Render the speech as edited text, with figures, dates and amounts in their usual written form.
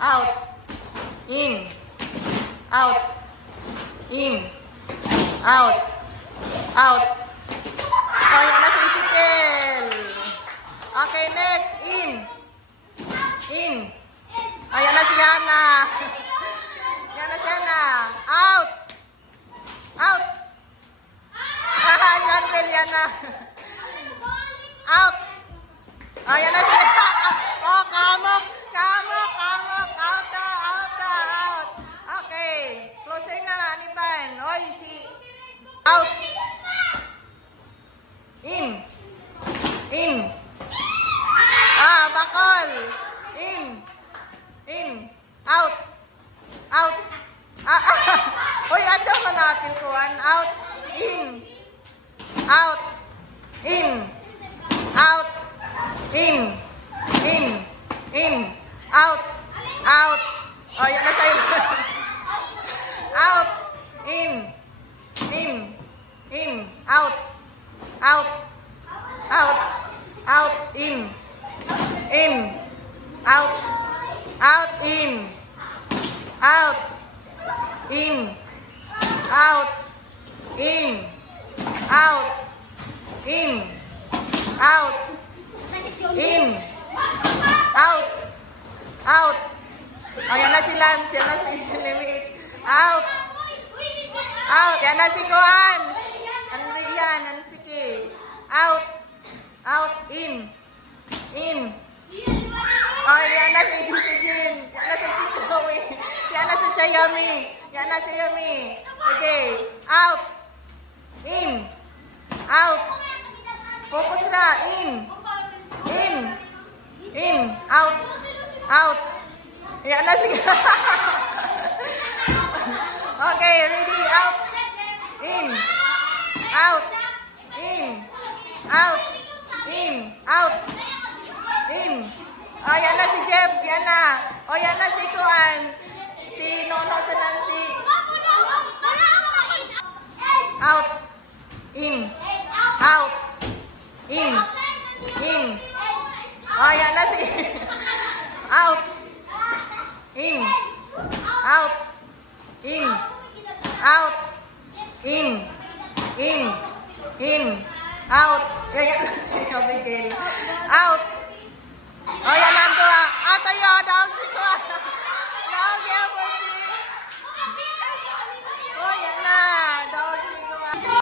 Out. In. Out. In. Out. Out. Oh, yan na si Ezekiel. Okay, next. In. In. Ayan na si Hannah. Yan na si Hannah. Out. Out. Janrel, yan na. Out. Ayan na si oh, kamok. Kamok. Kamok. Out na. Out na. Out. Okay. Closer na. Aniban. Oy, si out. In. In. Bakol. In. In. Out. Out. Uy, adyo na natin kuhan. Out. In. Out. In. Out. In. In. In. Out. Out. Oh, yan na sa'yo. Out. In. In. In. Out. Out. Out. Out. In. In. Out. Out. In. Out. In. Out. In. Out. In. Out. In. Out. Out. Ayan na si Lance. Yan na si Limit. Out. Out. Yan na si Kuhan. Andrian. Ansiki. Out. Out. In. In. Oh, yan na si Jin. Yan na si Chloe. Yan na si Xiaomi. Yan na si Xiaomi. Okay. Out. In. Out. Focus na. In. In. In. Out. Out. Yan na si okay. Ready. Out. In. Out. In. Out. In. Out. In. Oh, yan na si Jeff. Yan na. Oh, yan na si Kuan. Si Nono sa Nancy. Out. In. Out. In. In. Oh, yan na si out. In. Out. In. Out. In. In. In. Out. Yan na si Abigail. Out. Oh, yan nando. Tayo daw si Kuan.